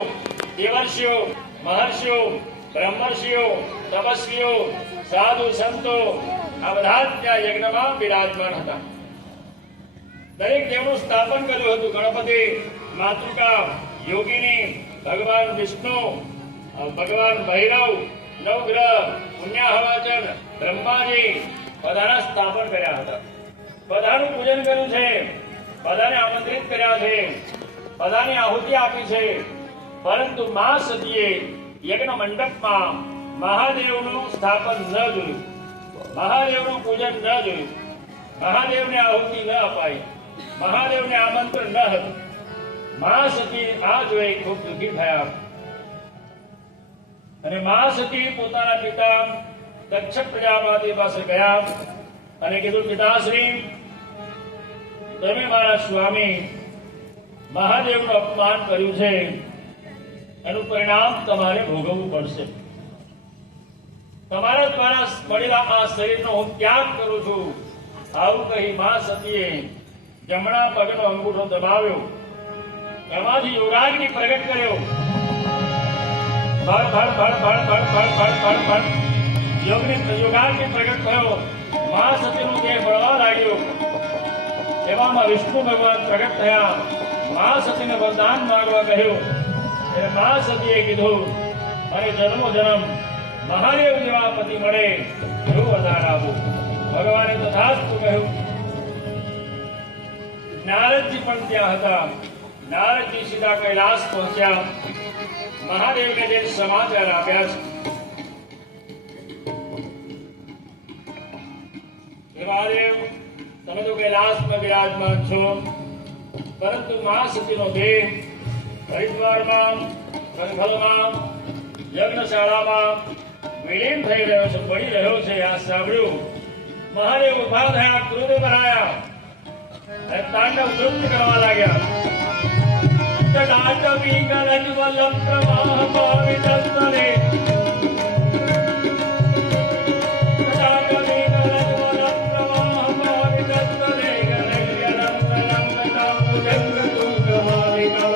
દેવર્ષિઓ, મહર્ષિઓ, બ્રહ્મર્ષિઓ, તપસ્વીઓ, સાધુ સંતો આ બધા જ ત્યાં યજ્ઞમાં બિરાજમાન હતા. દરેક દેવનું સ્થાપન કર્યું હતું. ગણપતિ, માતૃકા, યોગિની, ભગવાન વિષ્ણુ, ભગવાન ભૈરવ, નવગ્રહ, પુણ્યાહવાચન, બ્રહ્માજી બધાના સ્થાપન કર્યા હતા. બધાનું પૂજન કર્યું છે, બધાને આમંત્રિત કર્યા છે, બધાને આહુતિ આપી છે. પરંતુ મા સતીએ યજ્ઞ મંડપમાં મહાદેવનું સ્થાપન ન જોયું, મહાદેવનું પૂજન ન જોયું, મહાદેવને આહુતિ ન અપાઈ, મહાદેવને આમંત્રણ ન હતું. મા સતી આ જોઈ ખૂબ દુઃખી થયા અને મા સતી પોતાના પિતા દક્ષ પ્રજાપતિ પાસે ગયા અને કીધું, પિતાશ્રી, તમે મારા સ્વામી મહાદેવનું અપમાન કર્યું છે, એનું પરિણામ તમારે ભોગવવું પડશે. તમારા દ્વારા મળેલા આ શરીરનો હું ત્યાગ કરું છું. આવું કહી મા સતીએ જમણા પગનો અંગૂઠો દબાવ્યો, એમાંથી યોગાગ્નિ પ્રગટ કર્યો. યોગાગ્નિ પ્રગટ થયો. મા સતીનો દેહ બળવા લાગ્યો. એવામાં વિષ્ણુ ભગવાન પ્રગટ થયા. મા સતીને વરદાન માંગવા કહ્યું. એટલે મા સતીએ કીધું, મને જન્મો જન્મ મહાદેવ જેવા પતિ મળે એવું વરદાન આપું. ભગવાને તથાસ્તુ કહ્યું. નારદજી પણ ત્યાં હતા. નારદજી સીધા કૈલાસ પહોંચ્યા. મહાદેવને જે સમાચાર આપ્યા છે, મહાદેવ, તમે તો કૈલાસમાં બિરાજમાન છો, પરંતુ મા સતીનો દેહ હરિદ્વારમાં, કંથલમાં, યજ્ઞશાળામાં વિલીન થઈ રહ્યો છે, પડી રહ્યો છે. આ સાંભળ્યું મહાદેવ ઉભા થયા, ક્રોધ ભરાયા અને તાંડવ નૃત્ય કરવા લાગ્યા. તટાટવી ગરજ વલ્લભ પ્રવાહ પાવિતસ્તરે, તટાટવી ગરજ વલ્લભ પ્રવાહ પાવિતસ્તરે, ગરજ્યનમ તલંગતા ભુજંગ તુંગમાલિકા.